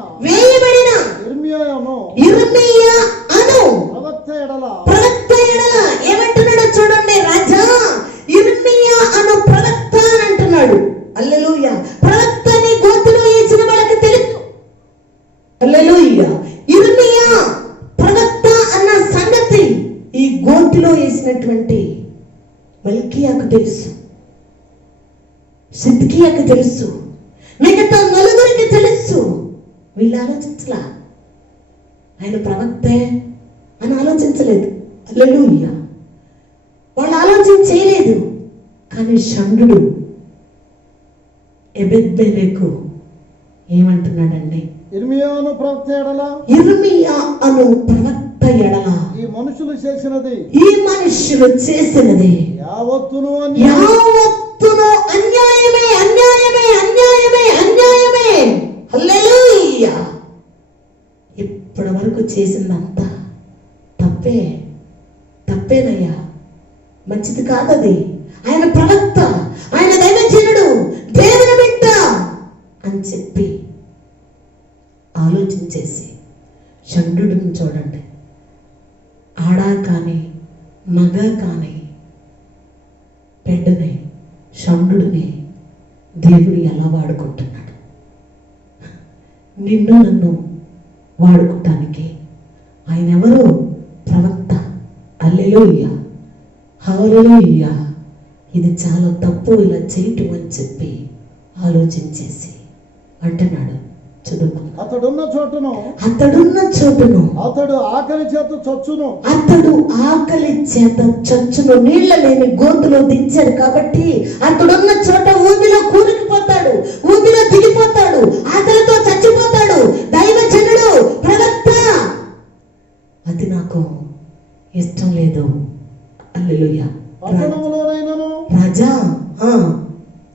యిర్మీయా అను ప్రవక్త ఎడల ఏమంటున్నాడో చూడండి. రాజా యిర్మీయా అను ప్రవక్త అని అంటున్నాడు. హల్లెలూయా. ప్రవక్త అని గోతిలో వేసిన వాళ్ళకి తెలుసు. హల్లెలూయా. యిర్మీయా ప్రవక్త అన్న సంగతి ఈ గోతిలో వేసినటువంటి మల్కీయాకు తెలుసు, సిద్కియాకు తెలుసు, మిగతా నలుగురికి తెలుసు. వీళ్ళు ఆలోచించలా, ఆయన ప్రవక్తే అని ఆలోచించలేదు. హల్లెలూయా. వాళ్ళు ఆలోచించలేదు. కానీ షండు ఎబెద్మెలెకు ఏమంటున్నాడండి? యిర్మీయా అను ప్రవక్త ఎడల యిర్మీయా అను ప్రవక్త ఎడల ఈ మనుషులు చేసినది యావత్తును అన్యాయమే అన్యాయమే అన్యాయమే అన్యాయమే. హల్లెలూయా. ఇప్పటి వరకు చేసిందంతా తప్పేనయ్యా, మంచిది కాదది. ఆయన ప్రవక్త, ఆయన దైవజనుడు, దేవుని బిడ్డ అని చెప్పి ఆలోచించేసి షండుని చూడండి. ఆడా కానీ మగ కానీ బిడ్డని షండుని దేవుడు ఎలా వాడుకుంటున్నాడు. నిన్ను నన్ను వాడుకోవటానికి ఆయన ఎవరు? ప్రవక్త. హల్లెలూయా. హల్లెలూయా. ఇది చాలా తప్పు ఇలా చేయటం అని చెప్పి ఆలోచించేసి అంటున్నాడు. చదువుకున్నాడు. అతడున్న చోటును అతడు ఆకలి చేత చచ్చును. నీళ్ల లేని గోతులో దించారు కాబట్టి అతడున్న చోట ఊబిలో కూరుకుపోతాడు, ఊబిలో దిగిపోతాడు, ఆకలితో చచ్చిపోతాడు. దైవజనుడు, ప్రవక్త. అది నాకు ఇష్టం లేదు. హల్లెలూయా. రాజా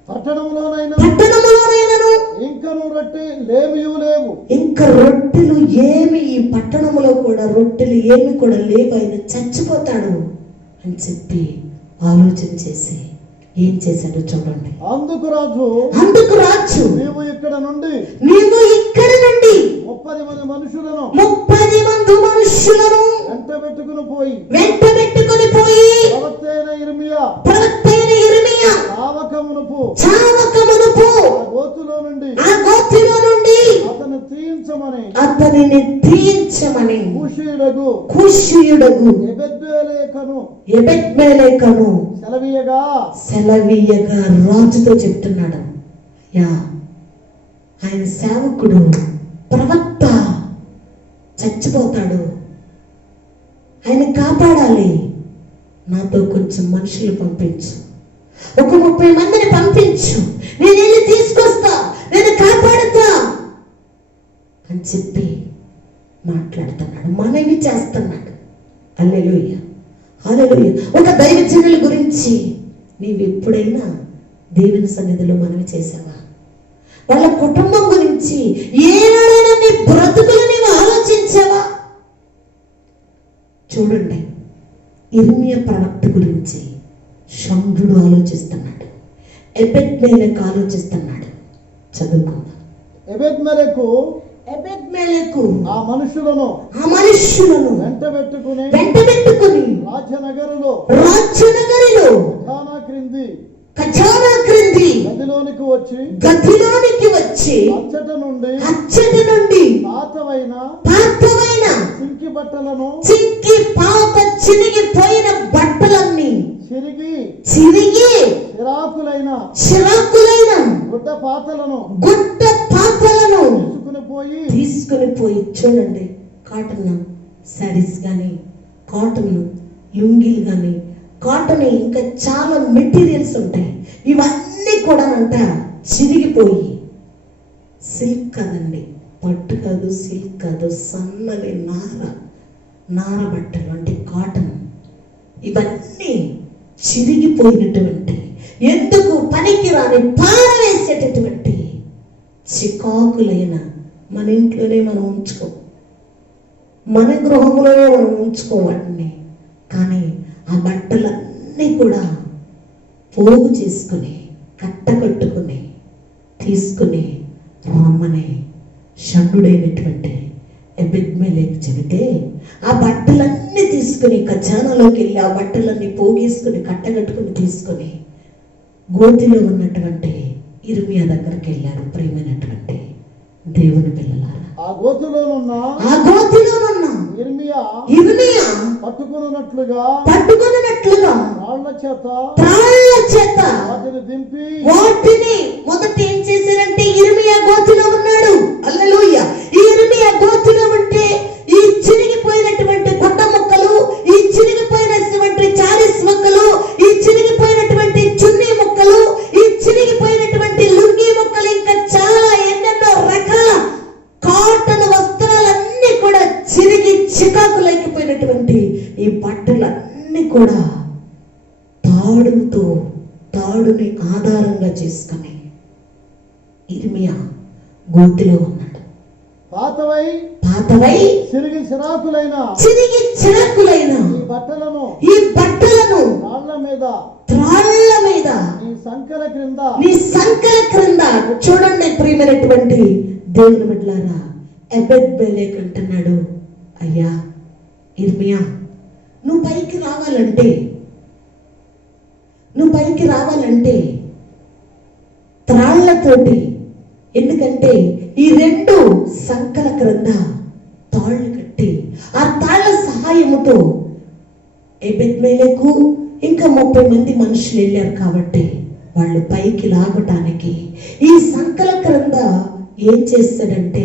పట్టణములోనైనను ఇంకా రొట్టెలు ఏమి ఈ పట్టణములో కూడా రొట్టెలు ఏమి కూడా లేవు, ఆయన చచ్చిపోతాడు అని చెప్పి ఆలోచన చేసి ఏం చేశాడో చూడండి. అందుకు రాజు నీవు ఇక్కడ నుండి 30 మంది మనుషులను వెంట పెట్టుకుని పోయి ప్రవక్త అయిన యిర్మీయా చావకమునుపు ఆ గోతిలో నుండి అతనిని తీయించమని కూషీయుడగు ఎబెద్మెలెకును సెలవీయగా రాజుతో చెప్తున్నాడు. ఆయన సేవకుడు, ప్రవక్త చచ్చిపోతాడు, ఆయన కాపాడాలి. నాతో కొంచెం మనుషులు పంపించు, ఒక 30 మందిని పంపించు, నేను వెళ్ళి తీసుకొస్తా, నేను కాపాడుతా అని చెప్పి మాట్లాడుతున్నాడు, మనవి చేస్తున్నాడు. హల్లెలూయా. హల్లెలూయా. ఒక దైవజనుల గురించి నీవు ఎప్పుడైనా దేవుని సన్నిధిలో మనవి చేసావా? వాళ్ళ కుటుంబం గురించి ఏనాడైనా నీ బ్రతుకులు నీవు ఆలోచించావా? చూడండి, యిర్మీయా ప్రవక్త గురించి షండు ఆలోచిస్తున్నాడు, ఎబెద్మెలెకు ఆలోచిస్తున్నాడు. చదువుకుందాం. ఎబెద్మెలెకు ఆ మనుషులను వెంట పెట్టుకుని రాజ్యనగరిలో ఖజానా క్రింది గదిలోనికి వచ్చి అచ్చట నుండి పాతవైన చింకి పాత చిరిగిపోయిన బట్టలన్నీ చిరిగి చిరాకులైన గుడ్డ పాతలను తీసుకుని పోయి చూడండి. కాటన్ శారీస్ కానీ, కాటన్ లుంగీలు కానీ, కాటన్ ఇంకా చాలా మెటీరియల్స్ ఉంటాయి. ఇవన్నీ కూడా అంట చిరిగిపోయి, సిల్క్ కాదండి, పట్టు కాదు, సిల్క్ కాదు, సన్నని నార బట్టలు అంటే కాటన్, ఇవన్నీ చిరిగిపోయినటువంటి, ఎందుకు పనికిరాని పారవేసేటటువంటి చికాకులైన మన ఇంట్లోనే మనం ఉంచుకో, మన గృహంలోనే మనం ఉంచుకోవాలని. కానీ ఆ బట్టలన్నీ బట్టలన్నీ కూడా పోగు చేసుకుని కట్టకట్టుకుని తీసుకుని రమ్మని షండుడైనటువంటి ఎబెద్మెలెకు చెబితే ఆ బట్టలన్నీ తీసుకుని ఖజానాలోకి వెళ్ళి ఆ బట్టలన్నీ పోగేసుకుని కట్టగట్టుకుని తీసుకుని గోతిలో ఉన్నటువంటి ఇర్మియా దగ్గరికి వెళ్ళాడు. ప్రియమైనటువంటి దేవుని పిల్లలారా, ఆ గోతిలోనున్న ఇర్మియా పట్టుకొనున్నట్లుగా తాళ్ళ చేత వాటిని దింపి మొదట ఏం చేశారంటే ఇర్మియా గోతిలో ఉన్నాడు. హల్లెలూయా. ఈ ఇర్మియా గోతిలో ఉంటే ఈ చిరిగిపోయినటువంటి గుడ్డ ముక్కలు, ఈ చిరిగిపోయినటువంటి చారీస్ ముక్కలు, ఈ చిరిగిపోయినటువంటి చున్నీ ముక్కలు, ఈ చిరిగిపోయినటువంటి లుంగీ ముక్కలు, ఇంకా చాలా ఎన్నెన్నో రకాల కాటన్ వస్త్రాలన్నీ కూడా చిరిగి చికాకులైపోయినటువంటి ఈ బట్టలన్నీ కూడా తాడుని ఆధారంగా చేసుకుని ఇర్మియా గోతిలో ఉన్నాడు. పాతవై చిరిగి చిరాకులైన ఈ బట్టలను త్రాళ్ళ మీద నీ సంకల క్రింద చూడండి. ప్రియమైనటువంటి దేవుని బిడ్డలారా, ఎబెద్మెలెకు అంటున్నాడు, అయ్యా ఇర్మియా, నువ్వు పైకి రావాలంటే త్రాళ్లతోటి, ఎందుకంటే ఈ రెండు సంకల క్రింద తాళ్ళు కట్టి ఆ తాళ్ల సహాయముతో ఎబెద్మెలెకు ఇంకా 30 మంది మనుషులు వెళ్ళారు కాబట్టి వాళ్ళు పైకి లాగటానికి ఈ సంకల క్రింద ఏం చేస్తాడంటే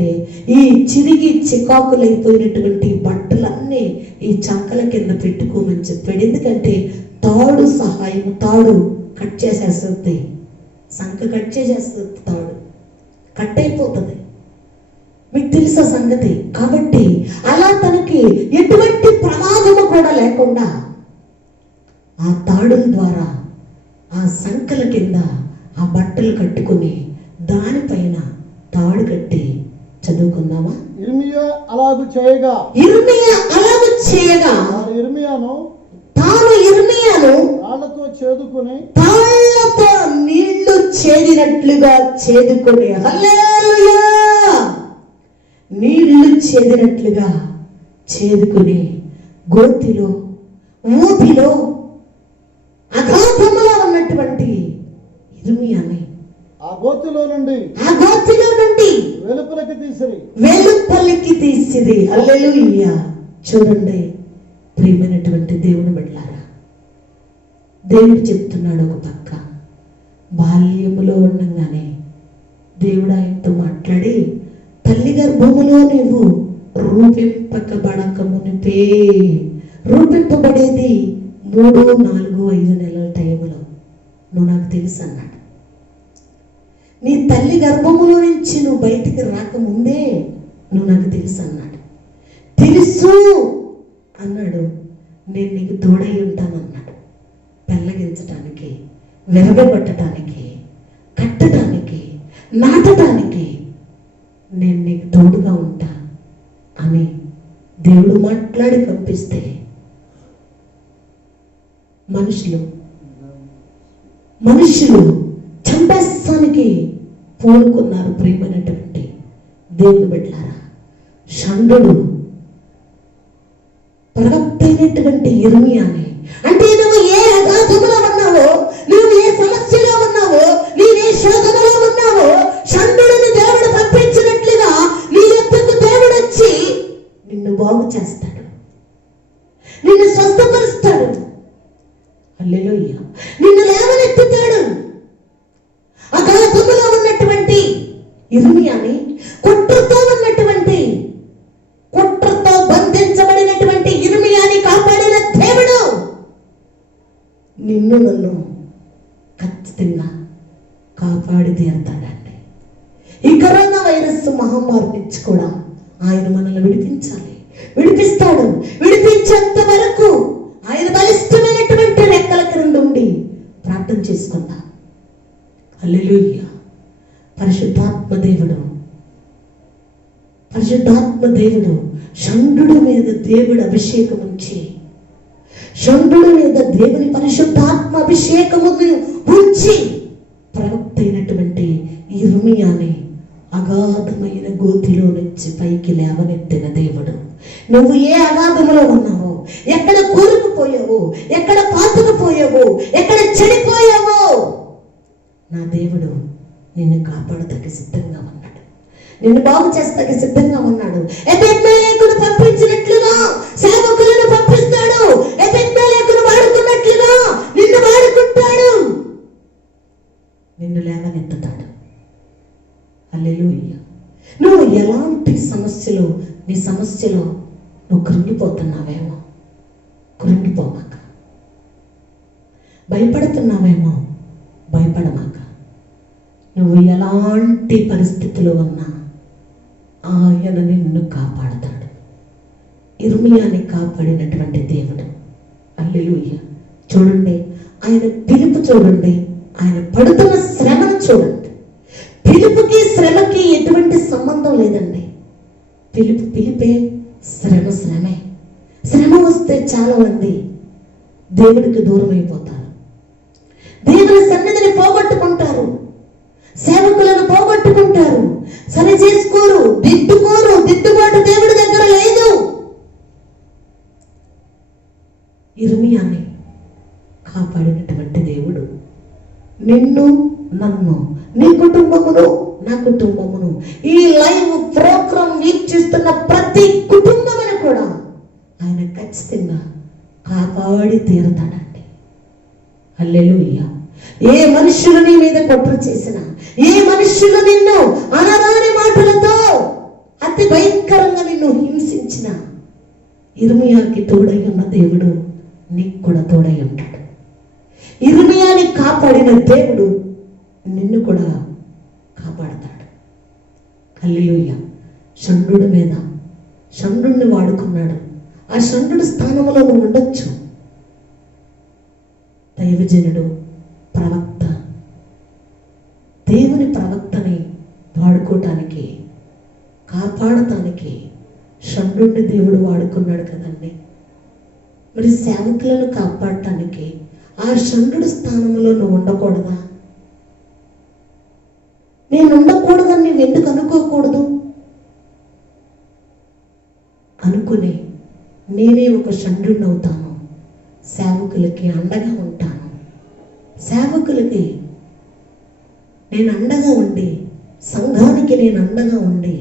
ఈ చిరిగి చికాకులైపోయినటువంటి బట్టలన్నీ ఈ చంకల కింద పెట్టుకోమని చెప్పాడు. ఎందుకంటే తాడు సహాయము, తాడు కట్ చేసేస్తుంది, సంక కట్ చేసేస్తుంది, తాడు కట్ అయిపోతుంది. మీకు తెలుసా సంగతి? కాబట్టి అలా తనకి ఎటువంటి ప్రమాదము కూడా లేకుండా ఆ తాడుల ద్వారా ఆ సంకల కింద ఆ బట్టలు కట్టుకుని దానిపైన తాడు కట్టి చదువుకుందామా? ఇర్మియా అలాగు చేయగా తాను ఇర్మియాను తాళ్లతో నీళ్లు చేదినట్లుగా చేదుకుని, హల్లెలూయా, నీళ్లు చేదినట్లుగా చేదుకుని గోతిలో ఊపిలో అగాధములో ఉన్నటువంటి ఇర్మియాని ఆ గోతిలో నుండి వెలుపలికి తీసిరి. హల్లెలూయా. చూడండి ప్రియమైనటువంటి దేవుని బిడ్డలారా, దేవుడు చెప్తున్నాడు, ఒక పక్క బాల్యములో ఉండగానే దేవుడు ఆయనతో మాట్లాడి, తల్లి గర్భములో నువ్వు రూపింపబడేది 3, 4, 5 నెలల టైంలో నువ్వు నాకు తెలుసు అన్నాడు. నీ తల్లి గర్భములో నుంచి నువ్వు బయటికి రాకముందే నువ్వు నాకు తెలుసు అన్నాడు. తెలుసు అన్నాడు, నేను నీకు తోడై ఉంటానన్నాడు. పెళ్ళగించటానికి, విరగబట్టడానికి, కట్టడానికి, నాటడానికి నేను నీకు తోడుగా ఉంటా అని దేవుడు మాట్లాడి పంపిస్తే మనుషులు చంపేస్తానికి పూనుకున్నారు. ప్రియమైనటువంటి దేవుని బిడ్డలారా, షండుడు ప్రవక్త అయినటువంటి ఇర్మియాని, అంటే నువ్వు ఏ అగాధములో ఉన్నావో, నువ్వు ఏ సమస్యలో ఉన్నావో, నీవే శోధనలో ఉన్నావో, షండుడిని దేవుడు పంపించినట్లుగా నీ యొద్దకు దేవుడు వచ్చి నిన్ను బాగు చేస్తాడు, నిన్ను స్వస్థపరుస్తాడు. హల్లెలూయా. నిన్ను లేవనెత్తుతాడు. అగాధములో ఉన్నటువంటి ఇర్మియాని, కుట్రతో బంధించబడినటువంటి ఇర్మియాని కాపాడిన దేవుడు నిన్ను నన్ను ఖచ్చితంగా కాపాడి తీరుతాడండి. ఈ కరోనా వైరస్ మహమ్మారి నుంచి కూడా ఆయన మనల్ని విడిపించాలి, విడిపిస్తాడు. విడిపించేంత వరకు ఆయన బలిష్టమైనటువంటి రెక్కల క్రింద ఉండి ప్రార్థన చేసుకుందాం. హల్లెలూయా. పరిశుద్ధాత్మ దేవుడు షండుడి మీద దేవుడు అభిషేకం ఉంచి షండుడి మీద దేవుని పరిశుద్ధాత్మ అభిషేకమును ఉంచి ప్రవక్త అయినటువంటి యిర్మీయాని అగాధమైన గోతిలో నుంచి పైకి లేవనెత్తిన దేవుడు. నువ్వు ఏ అగాధములో ఉన్నావో, ఎక్కడ కూరుకుపోయావో, ఎక్కడ పాతుకుపోయావో, ఎక్కడ చెడిపోయావో, నా దేవుడు నిన్ను కాపాడతానికి సిద్ధంగా ఉన్నాడు, నిన్ను బాగు చేస్తానికి సిద్ధంగా ఉన్నాడు. ఎబెద్మెలెకును పంపించినట్లుగా సేవకులను పంపిస్తాడు. ఎబెద్మెలెకును వాడుకున్నట్లుగా నిన్ను వాడుకుంటాడు, నిన్ను లేవనెత్తుతాడు. హల్లెలూయా. నువ్వు ఎలాంటి సమస్యలు, నీ సమస్యలో నువ్వు కృంగిపోతున్నావేమో, కృంగిపోమాక. భయపడుతున్నావేమో, భయపడమాక. నువ్వు ఎలాంటి పరిస్థితిలో ఉన్నా ఆయన నిన్ను కాపాడతాడు. యిర్మీయాని కాపాడినటువంటి దేవుడు. హల్లెలూయా. చూడండి, ఆయన పిలుపు చూడండి, ఆయన పడుతున్న శ్రమను చూడండి. పిలుపుకి శ్రమకి ఎటువంటి సంబంధం లేదండి. పిలిపే, శ్రమ శ్రమే. శ్రమ వస్తే చాలా మంది దేవుడికి దూరం అయిపోతారు, దేవుని సన్నిధిని పోగొట్టుకుంటారు, సేవకులను పోగొట్టుకుంటారు, సరి చేసుకోరు, దిద్దుకోరు. దిద్దుబాటు దేవుడి దగ్గర లేదు. యిర్మీయాని కాపాడినటువంటి దేవుడు నిన్ను, నన్ను, నీ కుటుంబమును, నా కుటుంబమును, ఈ లైవ్ ప్రోగ్రాం వీక్షిస్తున్న ప్రతి కుటుంబమును కూడా ఆయన ఖచ్చితంగా కాపాడి తీరుతాడండి. హల్లెలూయా. ఏ మనుషులు నీ మీద కుట్ర చేసినా, ఏ మనుషులు నిన్ను అనరాని మాటలతో అతి భయంకరంగా నిన్ను హింసించిన, యిర్మీయాకి తోడై ఉన్న దేవుడు నీకు కూడా తోడై ఉంటాడు. యిర్మీయాని కాపాడిన దేవుడు నిన్ను కూడా కాపాడతాడు. హల్లెలూయా. షండుడి మీద, షండుడిని వాడుకున్నాడు. ఆ షండుడి స్థానంలో నువ్వు ఉండొచ్చు. దైవజనుడు, ప్రవక్త, దేవుని ప్రవక్తని వాడుకోవటానికి, కాపాడటానికి షండుడిని దేవుడు వాడుకున్నాడు కదండి. మరి సేవకులను కాపాడటానికి ఆ షండుడి స్థానంలో నువ్వు ఉండకూడదా? నేను ఉండకూడదని నువ్వు ఎందుకు అనుకోకూడదు? అనుకుని నేనే ఒక షండుడిని అవుతాను, సేవకులకి అండగా ఉంటాను, సేవకులకి నేను అండగా ఉండి, సంఘానికి నేను అండగా ఉండి,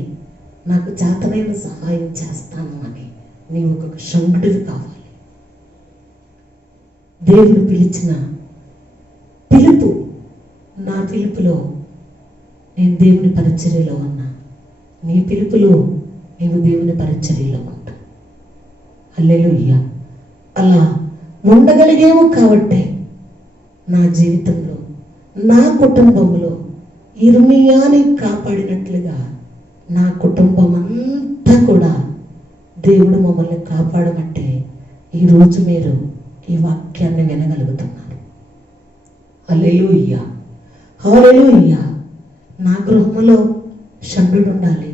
నాకు చేతనైన సహాయం చేస్తాను అని నీవు ఒక షండుడివి కావాలి. దేవుడు పిలిచిన పిలుపు, నా పిలుపులో నేను దేవుని పరిచర్యలో ఉన్నా, నీ పిలుపులో నీవు దేవుని పరిచర్యలో ఉంటా. హల్లెలూయా. అలా ఉండగలిగేమో కాబట్టే నా జీవితంలో, నా కుటుంబంలో యిర్మీయాని కాపాడినట్లుగా నా కుటుంబం అంతా కూడా దేవుడు మమ్మల్ని కాపాడమంటే ఈరోజు మీరు ఈ వాక్యాన్ని వినగలుగుతున్నారు. హల్లెలూయా. హల్లెలూయా. నా గృహములో షండుడు ఉండాలి,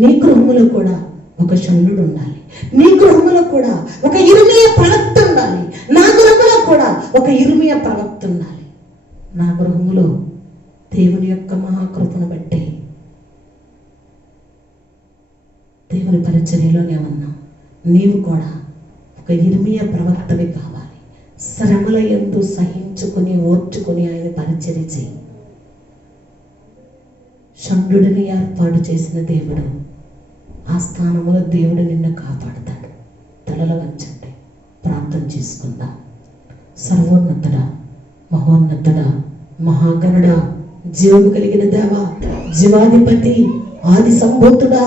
నీ గృహములో కూడా ఒక షండుడు ఉండాలి, నీ గృహములో కూడా ఒక యిర్మీయా ప్రవక్త ఉండాలి, నా గృహములో కూడా ఒక యిర్మీయా ప్రవక్త ఉండాలి. నా గృహములో దేవుని యొక్క మహాకృపను బట్టి దేవుని పరిచర్యలోనే ఉన్నాం. నీవు కూడా ఒక యిర్మీయా ప్రవక్తవి కావాలి. శ్రమల యందు సహించుకుని, ఓర్చుకుని ఆయన పరిచర్య చేయి. షండుడిని ఏర్పాటు చేసిన దేవుడు, ఆ స్థానంలో దేవుడు నిన్ను కాపాడతాడు. తలల వంచండి, ప్రార్థన చేసుకుందాం. సర్వోన్నతుడా, మహోన్నతుడా, మహాగణుడా, జీవము కలిగిన దేవా, జీవాధిపతి, ఆది సంభూతుడా,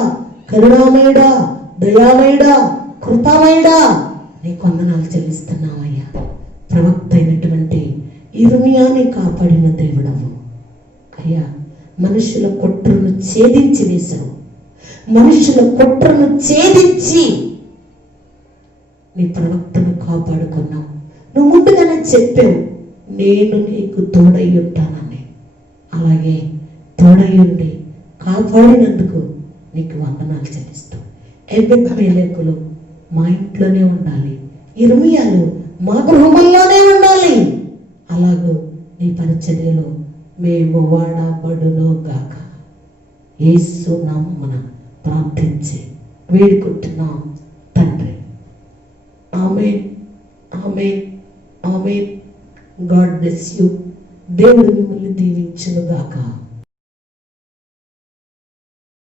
కరుణామయుడా, దయామయుడా, కృపామయుడా, నీ వందనాలు చెల్లిస్తున్నావయ్యా. ప్రవక్త అయినటువంటి యిర్మీయాని కాపాడిన దేవుడవు అయ్యా. మనుషుల కుట్రను ఛేదించి వేశావు, మనుషుల కుట్రను ఛేదించి నీ ప్రవక్తను కాపాడుకున్నావు. నువ్వు ముందుగానే చెప్పావు, నేను నీకు తోడై ఉంటానని. అలాగే తోడై ఉండి కాపాడినందుకు నీకు వందనాలు చెల్లిస్తాం. ఎబెద్మెలెకులు మా ఇంట్లోనే ఉండాలి, యిర్మీయాలు మా గృహముల్లోనే ఉండాలి. అలాగూ నీ పరిచర్యలో మేము వాడబడును గాక. యేసు నామమున ప్రార్థించి వేడుకుంటున్నాం తండ్రి. Amen, amen, amen. God bless you. దేవుడు మిమ్మల్ని దీవించును గాక.